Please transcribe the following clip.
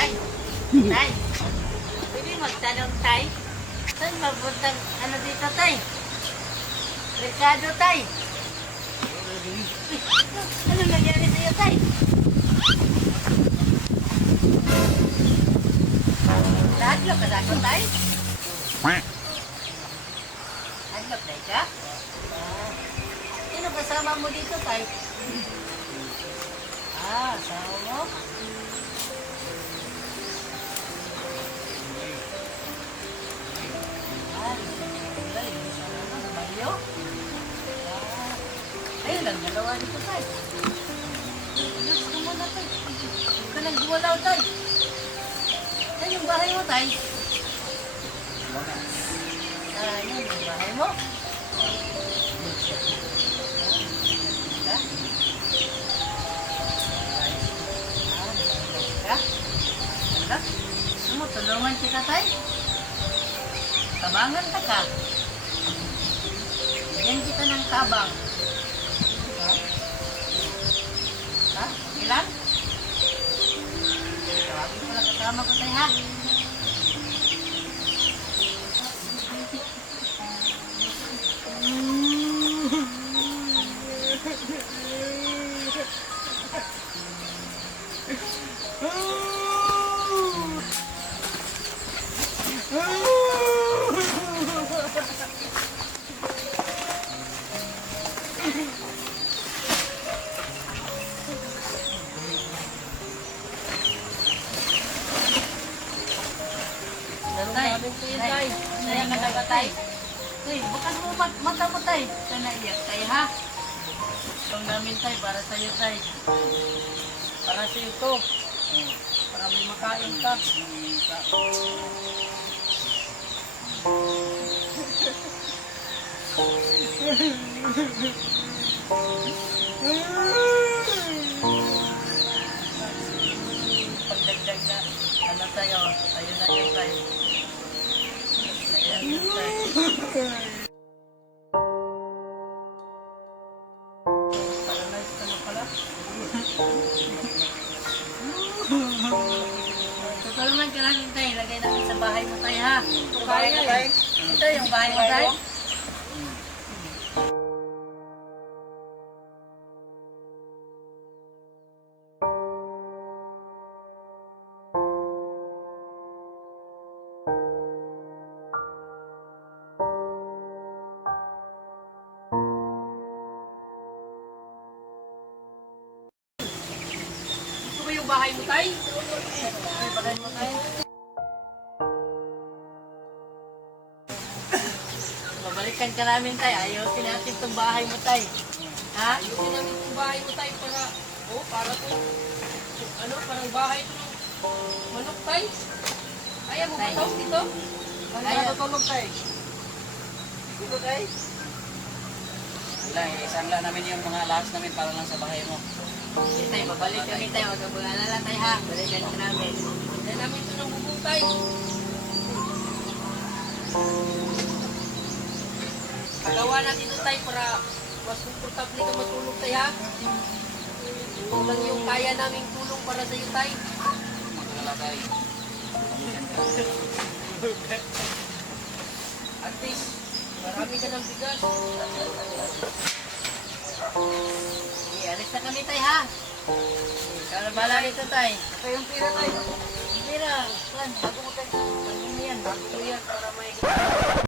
Tay, tay, pwede magtanong tay? Saan mabuntang ano dito tay? Merkado tay? Ano nangyari sa'yo tay? Nahadlok ka sa ako tay? Nahadlok tay ka? Sino kasama mo dito tay? Asawa mo? Ayun lang, dalawa nito tay. Relax ka muna tay. Huwag ka nang guwalaw tay. Yan yung bahay mo tay. Yan yung bahay mo. Ka? Ka? Ano? Gusto mo, tulungan kita tay? Tabangan ka ka. Bigyan kita ng tabang. Ha? Ilan? Tawagin ko lang kasama ko tayo ha. Tay, saya ka na ba tay? Tay, bukas mo mata mo tay. Tay, naiyak tay ha. Itong namin tay, para sa'yo tay. Para sa'yo to. Para may makain ka. Pagdagdag na, ano tayo? Tayo na yun tayo. Paralyzed ka na pala. Tutulungan ka namin tayo. Lagay namin sa bahay mo tayo ha. Bahay mo tayo? Ito yung bahay mo tayo. Yung bahay mo tay? Bahay mo tay? Babalikan ka namin tay. Ayusin natin itong bahay mo tay. Ha? Ayusin namin itong bahay mo tay para, para to, parang bahay to ng manok tay. Ayaw mo ba ito? Dito? Ayaw tutulog tay. Dito tay? Isang lang namin yung mga lahas namin para lang sa bahay mo. Tay, babalik kami tayo. Huwag kang mag-alala tayo ha. Balikan ka namin. Dahil namin ito ng bubong tay. Pagawa natin ito tayo para mas komportable ka matulog tayo ha. Ito lang yung kaya naming tulong para sa iyo tayo. Magkala tayo. At least, marami ka ng bigas. Alis na kami tayo ha. Ikaw na bala nito tayo. Ito yung pira tayo. Pira, saan? Bago mo tayo. Ano yan? Bago yan para may